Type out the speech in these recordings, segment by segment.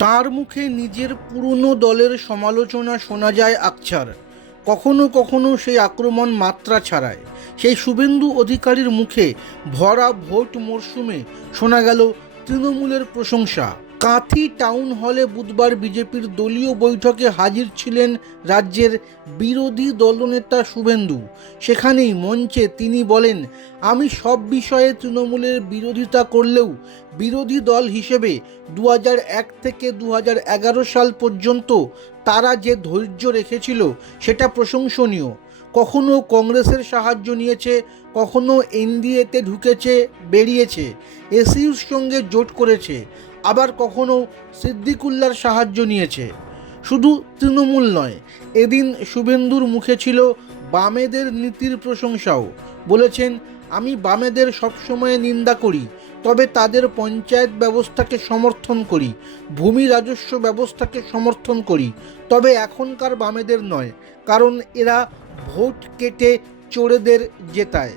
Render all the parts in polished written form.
তার মুখে নিজের পুরনো দলের সমালোচনা শোনা যায় আকছার, কখনো কখনো সেই আক্রমণ মাত্রা ছাড়ায়। সেই শুভেন্দু অধিকারীর মুখে ভরা ভোট মরশুমে শোনা গেল তৃণমূলের প্রশংসা। কাঁথি টাউন হলে বুধবার বিজেপির দলীয় বৈঠকে হাজির ছিলেন রাজ্যের বিরোধী দলনেতা শুভেন্দু। সেখানেই মঞ্চে তিনি বলেন, আমি সব বিষয়ে তৃণমূলের বিরোধিতা করলেও বিরোধী দল হিসেবে 2001 থেকে 2011 সাল পর্যন্ত তারা যে ধৈর্য রেখেছিল সেটা প্রশংসনীয়। কখনো কংগ্রেসের সাহায্য নিয়েছে, কখনো এনডিএতে ঢুকেছে, বেরিয়েছে, এসইউর সঙ্গে জোট করেছে, আবার কখনো সিদ্দিকুল্লার সাহায্য নিয়েছে। শুধু তৃণমূল নয়, এদিন শুভেন্দুর মুখে ছিল বামেদের নীতির প্রশংসাও। বলেছেন, আমি বামেদের সবসময় নিন্দা করি, তবে তাদের পঞ্চায়েত ব্যবস্থাকে সমর্থন করি, ভূমি রাজস্ব ব্যবস্থাকে সমর্থন করি, তবে এখনকার বামেদের নয়, কারণ এরা ভোট কেটে চোরেদের জেতায়।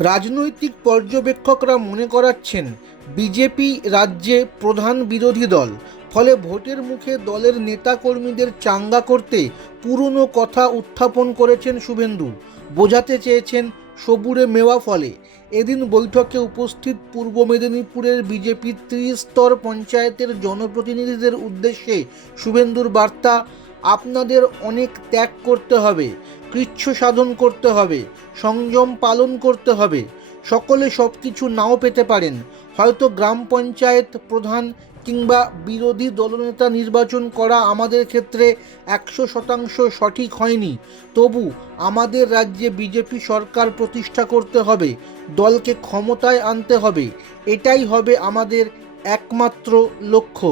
রাজনৈতিক পর্যবেক্ষকরা মনে করাচ্ছেন বিজেপি রাজ্যে প্রধান বিরোধী দল, ফলে ভোটের মুখে দলের নেতাকর্মীদের চাঙ্গা করতে পুরনো কথা উত্থাপন করেছেন শুভেন্দু। বোঝাতে চেয়েছেন সবুরে মেওয়া ফলে। এদিন বৈঠকে উপস্থিত পূর্ব মেদিনীপুরের বিজেপির ত্রিস্তর পঞ্চায়েতের জনপ্রতিনিধিদের উদ্দেশ্যে শুভেন্দুর বার্তা, আপনাদের অনেক ত্যাগ করতে হবে, কৃচ্ছ সাধন করতে হবে, সংযম পালন করতে হবে। সকলে সব কিছু নাও পেতে পারেন, হয়তো গ্রাম পঞ্চায়েত প্রধান কিংবা বিরোধী দলনেতা নির্বাচন করা আমাদের ক্ষেত্রে 100% সঠিক হয়নি, তবু আমাদের রাজ্যে বিজেপি সরকার প্রতিষ্ঠা করতে হবে, দলকে ক্ষমতায় আনতে হবে, এটাই হবে আমাদের একমাত্র লক্ষ্য।